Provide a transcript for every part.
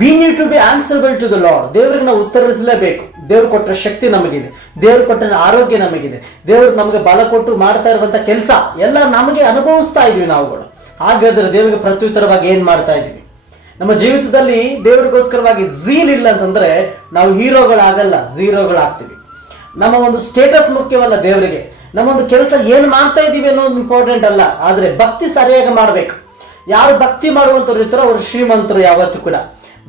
V need to be answerable to the Lord. ದೇವರಿಗೆ ನಾವು ಉತ್ತರಿಸಲೇಬೇಕು. ದೇವ್ರು ಕೊಟ್ಟ ಶಕ್ತಿ ನಮಗಿದೆ, ದೇವ್ರು ಕೊಟ್ಟ ಆರೋಗ್ಯ ನಮಗಿದೆ, ದೇವ್ರು ನಮಗೆ ಬಲ ಕೊಟ್ಟು ಮಾಡ್ತಾ ಇರುವಂತ ಕೆಲಸ ಎಲ್ಲ ನಮಗೆ ಅನುಭವಿಸ್ತಾ ಇದೀವಿ ನಾವುಗಳು. ಹಾಗಾದ್ರೆ ದೇವರಿಗೆ ಪ್ರತ್ಯುತ್ತರವಾಗಿ ಏನ್ ಮಾಡ್ತಾ ಇದೀವಿ? ನಮ್ಮ ಜೀವಿತದಲ್ಲಿ ದೇವರಿಗೋಸ್ಕರವಾಗಿ ಝೀಲ್ ಇಲ್ಲ ಅಂತಂದ್ರೆ ನಾವು ಹೀರೋಗಳಾಗಲ್ಲ, ಝೀರೋಗಳಾಗ್ತೀವಿ. ನಮ್ಮ ಒಂದು ಸ್ಟೇಟಸ್ ಮುಖ್ಯವಲ್ಲ ದೇವರಿಗೆ. ನಮ್ಮ ಒಂದು ಕೆಲಸ ಏನು ಮಾಡ್ತಾ ಇದ್ದೀವಿ ಅನ್ನೋದು ಇಂಪಾರ್ಟೆಂಟ್ ಅಲ್ಲ, ಆದ್ರೆ ಭಕ್ತಿ ಸರಿಯಾಗಿ ಮಾಡ್ಬೇಕು. ಯಾರು ಭಕ್ತಿ ಮಾಡುವಂತವ್ರು ಇರ್ತಾರೋ ಅವರು ಶ್ರೀಮಂತರು. ಯಾವತ್ತೂ ಕೂಡ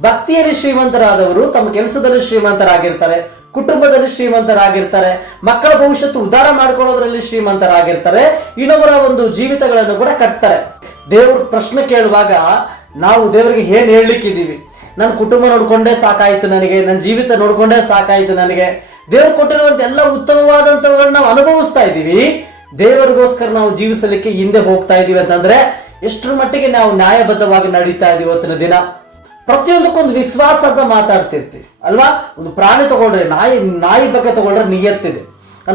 ಭಕ್ತಿಯಲ್ಲಿ ಶ್ರೀಮಂತರಾದವರು ತಮ್ಮ ಕೆಲಸದಲ್ಲಿ ಶ್ರೀಮಂತರಾಗಿರ್ತಾರೆ, ಕುಟುಂಬದಲ್ಲಿ ಶ್ರೀಮಂತರಾಗಿರ್ತಾರೆ, ಮಕ್ಕಳ ಭವಿಷ್ಯತ್ತು ಉದ್ಧಾರ ಮಾಡ್ಕೊಳ್ಳೋದ್ರಲ್ಲಿ ಶ್ರೀಮಂತರಾಗಿರ್ತಾರೆ, ಇನ್ನೊಬ್ಬರ ಒಂದು ಜೀವಿತಗಳನ್ನು ಕೂಡ ಕಟ್ತಾರೆ. ದೇವ್ರ ಪ್ರಶ್ನೆ ಕೇಳುವಾಗ ನಾವು ದೇವರಿಗೆ ಏನ್ ಹೇಳಲಿಕ್ಕಿದ್ದೀವಿ? ನನ್ನ ಕುಟುಂಬ ನೋಡ್ಕೊಂಡೇ ಸಾಕಾಯ್ತು ನನಗೆ, ನನ್ನ ಜೀವಿತ ನೋಡ್ಕೊಂಡೇ ಸಾಕಾಯ್ತು ನನಗೆ. ದೇವ್ರು ಕೊಟ್ಟಿರುವಂತ ಎಲ್ಲ ಉತ್ತಮವಾದಂಥವುಗಳನ್ನ ನಾವು ಅನುಭವಿಸ್ತಾ ಇದ್ದೀವಿ. ದೇವರಿಗೋಸ್ಕರ ನಾವು ಜೀವಿಸಲಿಕ್ಕೆ ಹಿಂದೆ ಹೋಗ್ತಾ ಇದೀವಿ ಅಂತಂದ್ರೆ ಎಷ್ಟರ ಮಟ್ಟಿಗೆ ನಾವು ನ್ಯಾಯಬದ್ಧವಾಗಿ ನಡೀತಾ ಇದೀವಿ ಇವತ್ತಿನ ದಿನ. ಪ್ರತಿಯೊಂದಕ್ಕೊಂದು ವಿಶ್ವಾಸ ಅಂತ ಮಾತಾಡ್ತಿರ್ತೀವಿ ಅಲ್ವಾ? ಒಂದು ಪ್ರಾಣಿ ತಗೊಳ್ರಿ, ನಾಯಿ ಬಗ್ಗೆ ತಗೊಳ್ರೆ ನಿಯತ್ತಿದೆ.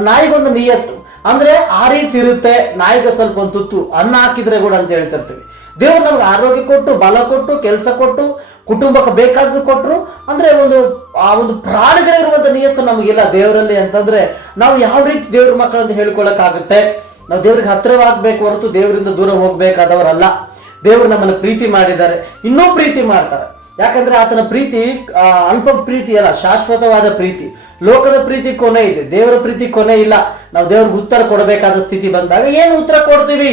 ನಾಯಿಗೊಂದು ನಿಯತ್ತು ಅಂದ್ರೆ ಆ ರೀತಿ ಇರುತ್ತೆ. ನಾಯಿಗೆ ಸ್ವಲ್ಪ ಒಂದು ತುತ್ತು ಅನ್ನ ಹಾಕಿದ್ರೆ ಕೂಡ ಅಂತ ಹೇಳ್ತಿರ್ತೀವಿ. ದೇವ್ರು ನಮ್ಗೆ ಆರೋಗ್ಯ ಕೊಟ್ಟು, ಬಲ ಕೊಟ್ಟು, ಕೆಲಸ ಕೊಟ್ಟು, ಕುಟುಂಬಕ್ಕೆ ಬೇಕಾದ್ದು ಕೊಟ್ಟರು ಅಂದ್ರೆ ಆ ಒಂದು ಪ್ರಾಣಿಗಳಿರುವಂತ ನಿಯತ್ತು ನಮಗಿಲ್ಲ ದೇವರಲ್ಲಿ ಅಂತಂದ್ರೆ ನಾವು ಯಾವ ರೀತಿ ದೇವ್ರ ಮಕ್ಕಳಂತ ಹೇಳ್ಕೊಳಕ್ಕಾಗುತ್ತೆ? ನಾವು ದೇವ್ರಿಗೆ ಹತ್ತಿರವಾಗಬೇಕು ಹೊರತು ದೇವರಿಂದ ದೂರ ಹೋಗ್ಬೇಕಾದವರಲ್ಲ. ದೇವರು ನಮ್ಮನ್ನು ಪ್ರೀತಿ ಮಾಡಿದ್ದಾರೆ, ಇನ್ನೂ ಪ್ರೀತಿ ಮಾಡ್ತಾರೆ. ಯಾಕಂದ್ರೆ ಆತನ ಪ್ರೀತಿ ಅಲ್ಪ ಪ್ರೀತಿ ಅಲ್ಲ, ಶಾಶ್ವತವಾದ ಪ್ರೀತಿ. ಲೋಕದ ಪ್ರೀತಿ ಕೊನೆ ಇದೆ, ದೇವರ ಪ್ರೀತಿ ಕೊನೆ ಇಲ್ಲ. ನಾವು ದೇವ್ರಿಗೆ ಉತ್ತರ ಕೊಡಬೇಕಾದ ಸ್ಥಿತಿ ಬಂದಾಗ ಏನು ಉತ್ತರ ಕೊಡ್ತೀವಿ?